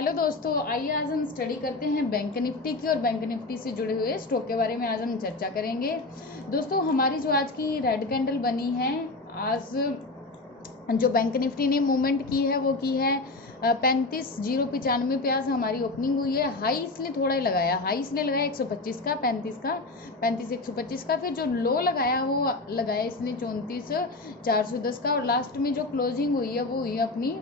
Hello दोस्तों, आइए आज हम स्टडी करते हैं बैंक निफ्टी की और बैंक निफ्टी से जुड़े हुए स्टॉक के बारे में आज हम चर्चा करेंगे। दोस्तों, हमारी जो आज की रेड कैंडल बनी है, आज जो बैंक निफ्टी ने मूवमेंट की है वो की है 35,095 पे आज हमारी ओपनिंग हुई है। हाई इसने थोड़ा ही लगाया, हाई इसने लगाया 125 का, 35 125 का। फिर जो लो लगाया वो लगाया इसने 34,410 का, और लास्ट में जो क्लोजिंग हुई है वो हुई है अपनी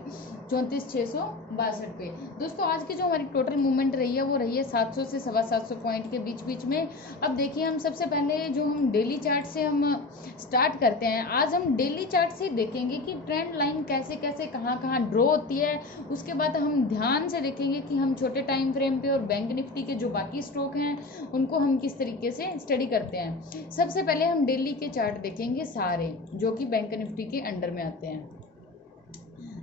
34,662 पे। दोस्तों, आज की जो हमारी टोटल मूवमेंट रही है वो रही है 700 से 750 पॉइंट के बीच बीच में। अब देखिए, हम सबसे पहले जो हम डेली चार्ट से हम स्टार्ट करते हैं। आज हम डेली चार्ट से देखेंगे कि ट्रेंड लाइन कैसे कैसे कहाँ कहाँ ड्रॉ होती है। उसके बाद हम ध्यान से देखेंगे कि हम छोटे टाइम फ्रेम पे और बैंक निफ्टी के जो बाकी स्टॉक हैं उनको हम किस तरीके से स्टडी करते हैं। सबसे पहले हम डेली के चार्ट देखेंगे सारे, जो कि बैंक निफ्टी के अंडर में आते हैं।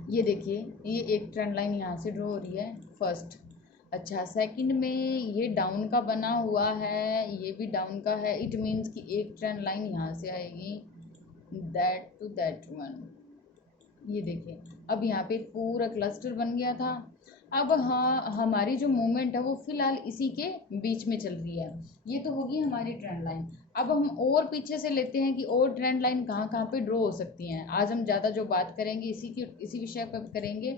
ये देखिए, ये एक ट्रेंड लाइन यहाँ से ड्रॉ हो रही है फर्स्ट। अच्छा, सेकंड में ये डाउन का बना हुआ है, ये भी डाउन का है। इट मीन्स कि एक ट्रेंड लाइन यहाँ से आएगी, दैट टू दैट वन। ये देखिए, अब यहाँ पे पूरा क्लस्टर बन गया था। अब हाँ, हमारी जो मूवमेंट है वो फिलहाल इसी के बीच में चल रही है। ये तो होगी हमारी ट्रेंड लाइन। अब हम और पीछे से लेते हैं कि और ट्रेंड लाइन कहाँ कहाँ पे ड्रॉ हो सकती हैं। आज हम ज़्यादा जो बात करेंगे इसी विषय पर करेंगे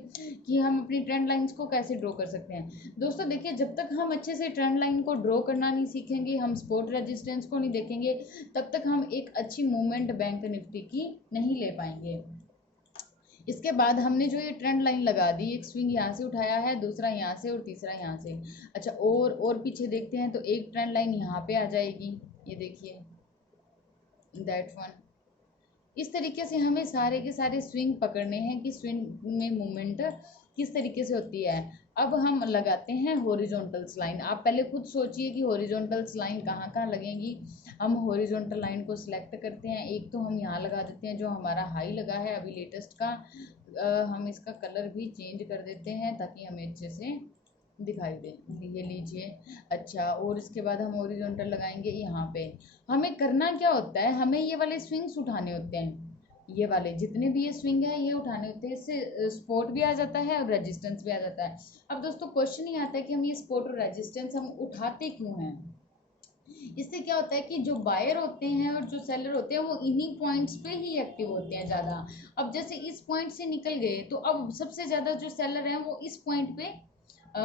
कि हम अपनी ट्रेंड लाइंस को कैसे ड्रॉ कर सकते हैं। दोस्तों देखिए, जब तक हम अच्छे से ट्रेंड लाइन को ड्रॉ करना नहीं सीखेंगे, हम सपोर्ट रेजिस्टेंस को नहीं देखेंगे, तब तक हम एक अच्छी मूवमेंट बैंक निफ्टी की नहीं ले पाएंगे। इसके बाद हमने जो ये ट्रेंड लाइन लगा दी, एक स्विंग यहाँ से उठाया है, दूसरा यहाँ से और तीसरा यहाँ से। अच्छा, और पीछे देखते हैं तो एक ट्रेंड लाइन यहाँ पे आ जाएगी, ये देखिए, दैट वन। इस तरीके से हमें सारे के सारे स्विंग पकड़ने हैं कि स्विंग में मूवमेंट किस तरीके से होती है। अब हम लगाते हैं हॉरिजॉन्टल्स लाइन। आप पहले खुद सोचिए कि हॉरिजॉन्टल्स लाइन कहाँ कहाँ लगेंगी। हम हॉरिजॉन्टल लाइन को सिलेक्ट करते हैं। एक तो हम यहाँ लगा देते हैं जो हमारा हाई लगा है अभी लेटेस्ट का। हम इसका कलर भी चेंज कर देते हैं ताकि हमें अच्छे से दिखाई दे। ये लीजिए। अच्छा, और इसके बाद हम हॉरिजॉन्टल लगाएंगे यहाँ पे। हमें करना क्या होता है, हमें ये वाले स्विंग्स उठाने होते हैं। ये वाले जितने भी ये स्विंग है ये उठाने होते हैं। इससे सपोर्ट भी आ जाता है और रेजिस्टेंस भी आ जाता है। अब दोस्तों, क्वेश्चन ही आता है कि हम ये सपोर्ट और रेजिस्टेंस हम उठाते क्यों हैं। इससे क्या होता है कि जो बायर होते हैं और जो सेलर होते हैं वो इन्हीं पॉइंट्स पे ही एक्टिव होते हैं ज़्यादा। अब जैसे इस पॉइंट से निकल गए तो अब सबसे ज़्यादा जो सेलर हैं वो इस पॉइंट पे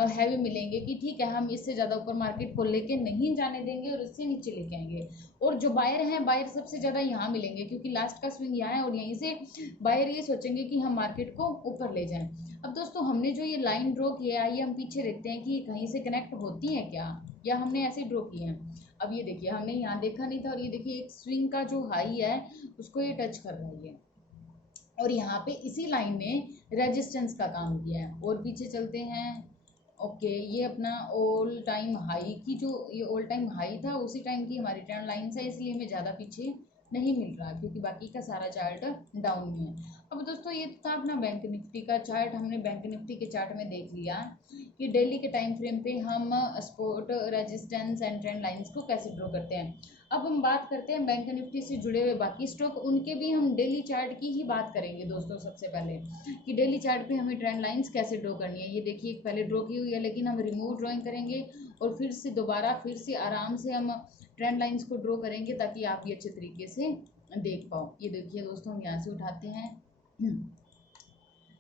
हैवी मिलेंगे कि ठीक है, हम इससे ज़्यादा ऊपर मार्केट को लेके नहीं जाने देंगे और इससे नीचे लेके आएंगे। और जो बायर हैं, बायर सबसे ज़्यादा यहाँ मिलेंगे क्योंकि लास्ट का स्विंग यहाँ है और यहीं से बायर ये सोचेंगे कि हम मार्केट को ऊपर ले जाएं। अब दोस्तों, हमने जो ये लाइन ड्रॉ किया है, ये हम पीछे देखते हैं कि कहीं से कनेक्ट होती हैं क्या, या हमने ऐसे ड्रॉ किए हैं। अब ये देखिए, हमने यहाँ देखा नहीं था और ये देखिए एक स्विंग का जो हाई है उसको ये टच कर रही है और यहाँ पे इसी लाइन ने रेजिस्टेंस का काम किया है। और पीछे चलते हैं। ओके, ये अपना ऑल टाइम हाई की जो ये ऑल टाइम हाई था उसी टाइम की हमारी ट्रेंड लाइन है, इसलिए हमें ज़्यादा पीछे नहीं मिल रहा क्योंकि बाकी का सारा चार्ट डाउन में है। अब दोस्तों, ये था अपना बैंक निफ्टी का चार्ट। हमने बैंक निफ्टी के चार्ट में देख लिया कि डेली के टाइम फ्रेम पे हम support, resistance and trend lines को कैसे ड्रॉ करते हैं। अब हम बात करते हैं बैंक निफ्टी से जुड़े हुए बाकी स्टॉक, उनके भी हम डेली चार्ट की ही बात करेंगे दोस्तों। सबसे पहले कि डेली चार्ट पे हमें ट्रेंड लाइंस कैसे ड्रॉ करनी है। ये देखिए, एक पहले ड्रॉ की हुई है लेकिन हम रिमूव ड्रॉइंग करेंगे और फिर से दोबारा फिर से आराम से हम ट्रेंड लाइंस को ड्रॉ करेंगे ताकि आप ये अच्छे तरीके से देख पाओ। ये देखिए दोस्तों, हम यहाँ से उठाते हैं,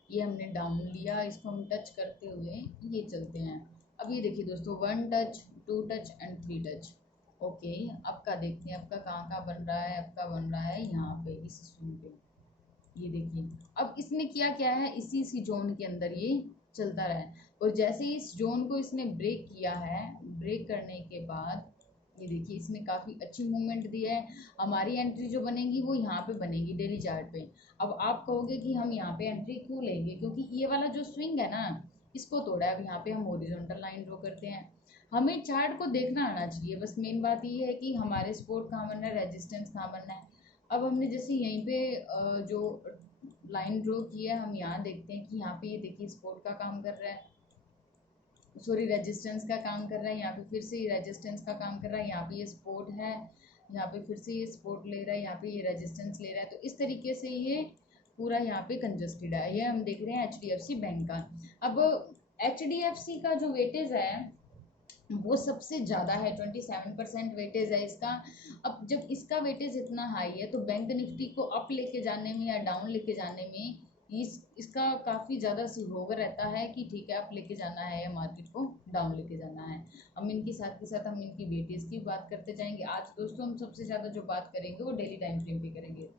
ये हमने डाउन लिया, इसको हम टच करते हुए ये चलते हैं। अब ये देखिए दोस्तों, 1 touch, 2 touch and 3 touch. Okay, अब का देखते हैं, आपका कहाँ कहाँ बन रहा है। आपका बन रहा है यहाँ पे इस स्विंग पे। ये देखिए, अब इसने किया क्या है, इसी जोन के अंदर ये चलता रहा है और जैसे ही इस जोन को इसने ब्रेक किया है, ब्रेक करने के बाद ये देखिए इसने काफ़ी अच्छी मूवमेंट दी है। हमारी एंट्री जो बनेगी वो यहाँ पे बनेगी डेली चार्ट पे। अब आप कहोगे कि हम यहाँ पे एंट्री क्यों लेंगे, क्योंकि ये वाला जो स्विंग है ना इसको तोड़ा है। अब यहाँ पे हम हॉरिजॉन्टल लाइन ड्रॉ करते हैं। हमें चार्ट को देखना आना चाहिए, बस मेन बात ये है कि हमारे सपोर्ट कहाँ बनना है, रेजिस्टेंस कहाँ बनना है। अब हमने जैसे यहीं पे जो लाइन ड्रॉ की है, हम यहाँ देखते हैं कि यहाँ पे ये देखिए सपोर्ट का काम कर रहा है, सॉरी रेजिस्टेंस का काम कर रहा है। यहाँ पे फिर से ये रेजिस्टेंस का काम कर रहा है, यहाँ पे ये सपोर्ट है, यहाँ पे फिर से ये सपोर्ट ले रहा है, यहाँ पे ये रेजिस्टेंस ले रहा है। तो इस तरीके से ये पूरा यहाँ पे कंजस्टेड है। ये हम देख रहे हैं HDFC बैंक का। अब HDFC का जो वेटेज है वो सबसे ज़्यादा है, 27% वेटेज है इसका। अब जब इसका वेटेज इतना हाई है तो बैंक निफ्टी को अप लेके जाने में या डाउन लेके जाने में इसका काफ़ी ज़्यादा सहयोग रहता है कि ठीक है, अप लेके जाना है या मार्केट को डाउन लेके जाना है। हम इनके साथ के साथ हम इनकी वेटेज की बात करते जाएंगे। आज दोस्तों हम सबसे ज़्यादा जो बात करेंगे वो डेली टाइम फ्रेम पे करेंगे।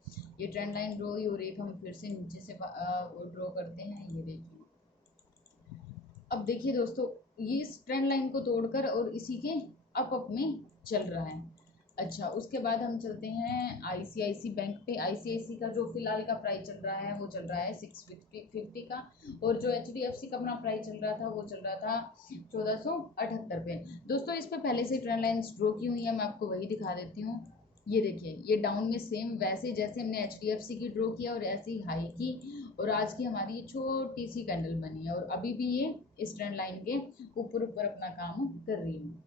ये ट्रेंड लाइन ड्रो और एक हम फिर से नीचे से ड्रॉ करते हैं, ये देखिए। अब देखिए दोस्तों, ये इस ट्रेंड लाइन को तोड़कर और इसी के अप में चल रहा है। अच्छा, उसके बाद हम चलते हैं आईसीआईसी बैंक पे। आईसीआईसी का जो फिलहाल का प्राइस चल रहा है वो चल रहा है 650 का, और जो एचडीएफसी का अपना प्राइस चल रहा था वो चल रहा था 1478 पे। दोस्तों इस पे पहले से ट्रेंड लाइन्स ड्रॉ की हुई है, मैं आपको वही दिखा देती हूँ। ये देखिए, ये डाउन में सेम वैसे जैसे हमने एचडीएफसी की ड्रॉ किया और ऐसे ही हाई की, और आज की हमारी छोटी सी कैंडल बनी है और अभी भी ये इस ट्रेंड लाइन के ऊपर ऊपर अपना काम कर रही है।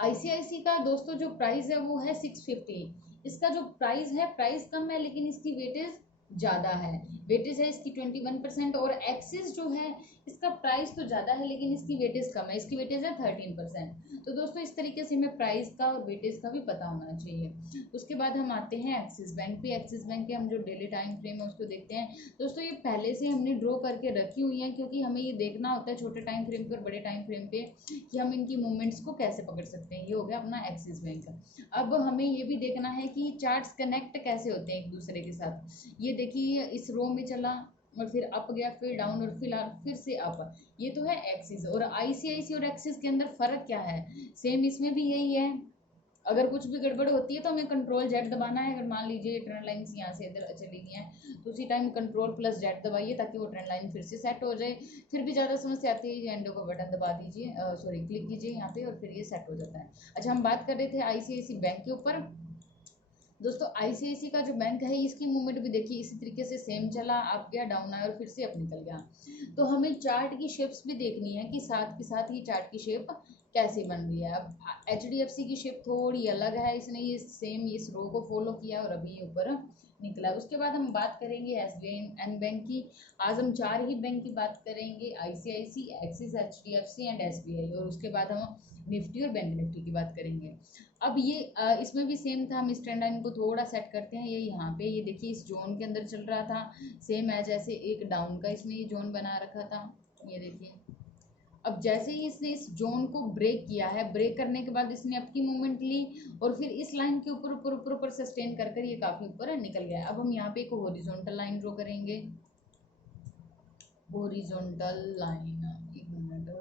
आईसीआईसी का दोस्तों जो प्राइस है वो है 650। इसका जो प्राइस है, प्राइस कम है लेकिन इसकी वेटेज ज़्यादा है। वेटेज है इसकी 21%, और एक्सिस जो है इसका प्राइस तो ज़्यादा है लेकिन इसकी वेटेज कम है, इसकी वेटेज है 13%। तो दोस्तों इस तरीके से हमें प्राइस का और वेटेज का भी पता होना चाहिए। उसके बाद हम आते हैं एक्सिस बैंक पे। एक्सिस बैंक के हम जो डेली टाइम फ्रेम है उसको देखते हैं। दोस्तों ये पहले से हमने ड्रॉ करके रखी हुई है, क्योंकि हमें ये देखना होता है छोटे टाइम फ्रेम पे और बड़े टाइम फ्रेम पे कि हम इनकी मूवमेंट्स को कैसे पकड़ सकते हैं। ये हो गया अपना एक्सिस बैंक। अब हमें ये भी देखना है कि चार्ट्स कनेक्ट कैसे होते हैं एक दूसरे के साथ। ये देखिए, इस रो में चला और फिर अप गया, फिर डाउन और फिर से अप। ये तो है एक्सिस। और आईसीआईसी और एक्सिस के अंदर फर्क क्या है, सेम इसमें भी यही है। अगर कुछ भी गड़बड़ होती है तो हमें कंट्रोल जेड दबाना है। अगर मान लीजिए ट्रेंड लाइन्स यहाँ से इधर चली गई हैं तो उसी टाइम कंट्रोल प्लस जेड दबाइए ताकि वो ट्रेंड लाइन फिर से सेट हो जाए। फिर भी ज़्यादा समस्या आती है, एंडो का बटन दबा दीजिए, सॉरी क्लिक कीजिए यहाँ पे और फिर ये सेट हो जाता है। अच्छा, हम बात कर रहे थे आईसीआईसी बैंक के ऊपर। दोस्तों आईसीआईसी का जो बैंक है इसकी मूवमेंट भी देखिए, इसी तरीके से सेम चला, अप गया, डाउन आया और फिर से अप निकल गया। तो हमें चार्ट की शेप्स भी देखनी है कि साथ के साथ ही चार्ट की शेप कैसे बन रही है। अब एचडीएफसी की शेप थोड़ी अलग है, इसने ये सेम इस रो को फॉलो किया और अभी ऊपर निकला। उसके बाद हम बात करेंगे एसबीआई बैंक की। आज हम 4 ही बैंक की बात करेंगे, ICIC, Axis, HDFC and SBI, और उसके बाद हम निफ्टी और बैंक निफ्टी की बात करेंगे। अब ये इसमें भी सेम था। हम इस ट्रेंड लाइन को थोड़ा सेट करते हैं। ये यहाँ पे ये देखिए इस जोन के अंदर चल रहा था, सेम है जैसे एक डाउन का इसने ये जोन बना रखा था, ये देखिए। अब जैसे ही इसने इस जोन को ब्रेक किया है, ब्रेक करने के बाद इसने अपनी मूवमेंट ली और फिर इस लाइन के ऊपर ऊपर ऊपर ऊपर सस्टेन कर कर ये काफ़ी ऊपर निकल गया है। अब हम यहाँ पे एक हॉरिजॉन्टल लाइन ड्रॉ करेंगे। हॉरिजॉन्टल लाइन, एक मिनट,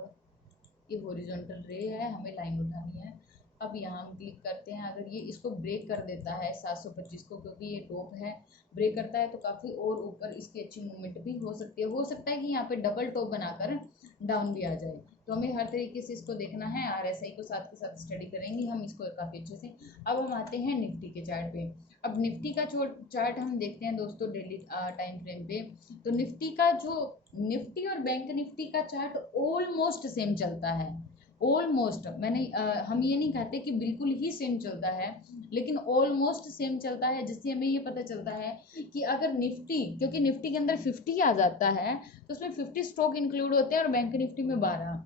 ये हॉरिजॉन्टल रे है, हमें लाइन उठानी है। अब यहाँ हम क्लिक करते हैं। अगर ये इसको ब्रेक कर देता है 725 को, क्योंकि ये टॉप है, ब्रेक करता है तो काफ़ी और ऊपर इसकी अच्छी मूवमेंट भी हो सकती है। हो सकता है कि यहाँ पे डबल टॉप बनाकर डाउन भी आ जाए। तो हमें हर तरीके से इसको देखना है। आरएसआई को साथ के साथ स्टडी करेंगे हम इसको काफ़ी अच्छे से। अब हम आते हैं निफ्टी के चार्ट पे। अब निफ्टी का जो चार्ट हम देखते हैं दोस्तों डेली टाइम फ्रेम पे, तो निफ्टी का जो निफ्टी और बैंक निफ्टी का चार्ट ऑलमोस्ट सेम चलता है। ऑलमोस्ट, हम ये नहीं कहते कि बिल्कुल ही सेम चलता है, लेकिन ऑलमोस्ट सेम चलता है, जिससे हमें ये पता चलता है कि अगर निफ्टी, क्योंकि निफ्टी के अंदर 50 आ जाता है तो उसमें 50 स्टॉक इंक्लूड होते हैं और बैंक निफ्टी में 12।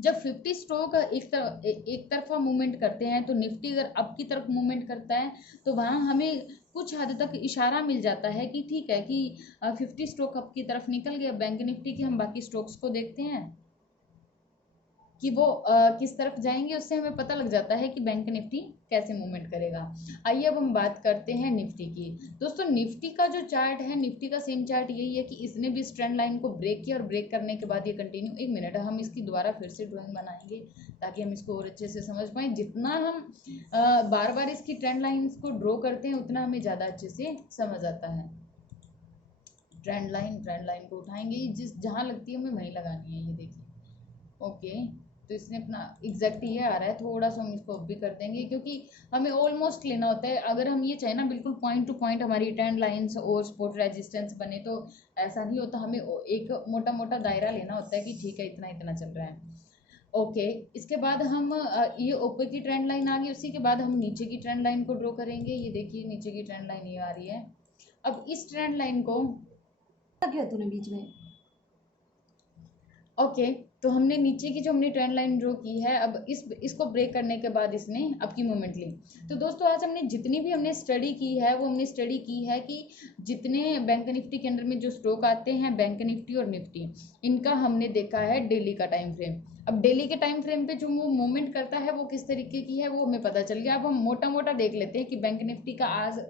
जब 50 स्टॉक एक तरफा मूवमेंट करते हैं तो निफ्टी अगर अप की तरफ मूवमेंट करता है तो वहाँ हमें कुछ हद तक इशारा मिल जाता है कि ठीक है कि 50 स्टॉक अप की तरफ निकल गया। बैंक निफ्टी के हम बाकी स्टॉक्स को देखते हैं कि वो किस तरफ जाएंगे, उससे हमें पता लग जाता है कि बैंक निफ्टी कैसे मूवमेंट करेगा। आइए अब हम बात करते हैं निफ्टी की। दोस्तों निफ्टी का जो चार्ट है, निफ्टी का सेम चार्ट यही है कि इसने भी इस ट्रेंड लाइन को ब्रेक किया और ब्रेक करने के बाद ये कंटिन्यू, एक मिनट हम इसकी दोबारा फिर से ड्राइंग बनाएंगे ताकि हम इसको और अच्छे से समझ पाएँ। जितना हम बार बार इसकी ट्रेंड लाइन्स को ड्रॉ करते हैं उतना हमें ज़्यादा अच्छे से समझ आता है। ट्रेंड लाइन को उठाएंगे, जिस जहाँ लगती है हमें वहीं लगानी है, ये देखिए। ओके, तो इसने अपना एग्जैक्ट ये आ रहा है, थोड़ा सा हम इसको भी कर देंगे क्योंकि हमें ऑलमोस्ट लेना होता है। अगर हम ये चाहे ना बिल्कुल पॉइंट टू पॉइंट हमारी ट्रेंड लाइंस और सपोर्ट रेजिस्टेंस बने तो ऐसा नहीं होता। हमें एक मोटा मोटा दायरा लेना होता है कि ठीक है इतना इतना चल रहा है। ओके, इसके बाद हम ये ऊपर की ट्रेंड लाइन आ गई, उसी के बाद हम नीचे की ट्रेंड लाइन को ड्रॉ करेंगे। ये देखिए नीचे की ट्रेंड लाइन ये आ रही है। अब इस ट्रेंड लाइन को, क्या तूने बीच में ओके, तो हमने नीचे की जो हमने ट्रेंड लाइन ड्रॉ की है, अब इसको ब्रेक करने के बाद इसने अप की मूवमेंट ली। तो दोस्तों आज हमने जितनी भी हमने स्टडी की है वो हमने स्टडी की है कि जितने बैंक निफ्टी के अंदर में जो स्टॉक आते हैं, बैंक निफ्टी और निफ्टी, इनका हमने देखा है डेली का टाइम फ्रेम। अब डेली के टाइम फ्रेम पे जो वो मूवमेंट करता है वो किस तरीके की है वो हमें पता चल गया। अब हम मोटा मोटा देख लेते हैं कि बैंक निफ्टी का आज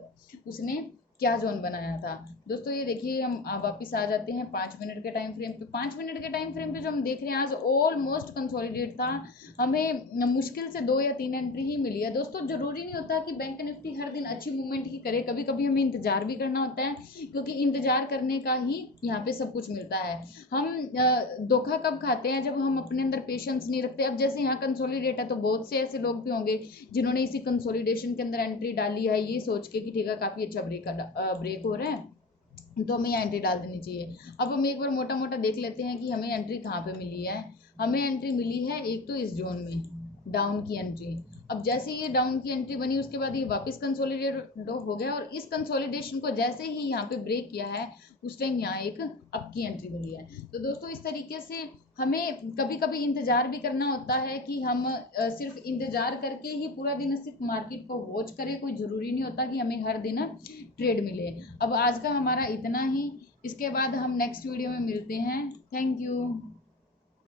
उसने क्या जोन बनाया था। दोस्तों ये देखिए, हम वापस आ जाते हैं 5 मिनट के टाइम फ्रेम पे। 5 मिनट के टाइम फ्रेम पे जो हम देख रहे हैं आज ऑलमोस्ट कंसोलिडेट था, हमें मुश्किल से 2 या 3 एंट्री ही मिली है। दोस्तों जरूरी नहीं होता कि बैंक निफ्टी हर दिन अच्छी मूवमेंट ही करे, कभी कभी हमें इंतजार भी करना होता है, क्योंकि इंतजार करने का ही यहाँ पे सब कुछ मिलता है। हम धोखा कब खाते हैं, जब हम अपने अंदर पेशेंस नहीं रखते। अब जैसे यहाँ कंसोलिडेट है तो बहुत से ऐसे लोग भी होंगे जिन्होंने इसी कंसोलिडेशन के अंदर एंट्री डाली है ये सोच के कि ठीक है काफी अच्छा ब्रेक हो रहा है तो हमें यहाँ एंट्री डाल देनी चाहिए। अब हम एक बार मोटा मोटा देख लेते हैं कि हमें एंट्री कहाँ पे मिली है। हमें एंट्री मिली है एक तो इस जोन में, डाउन की एंट्री। अब जैसे ये डाउन की एंट्री बनी उसके बाद ये वापस कंसोलिडेट हो गया, और इस कंसोलिडेशन को जैसे ही यहाँ पे ब्रेक किया है उस टाइम यहाँ एक अप की एंट्री मिली है। तो दोस्तों इस तरीके से हमें कभी कभी इंतजार भी करना होता है कि हम सिर्फ इंतजार करके ही पूरा दिन सिर्फ मार्केट को वॉच करें। कोई ज़रूरी नहीं होता कि हमें हर दिन ट्रेड मिले। अब आज का हमारा इतना ही, इसके बाद हम नेक्स्ट वीडियो में मिलते हैं। Thank you.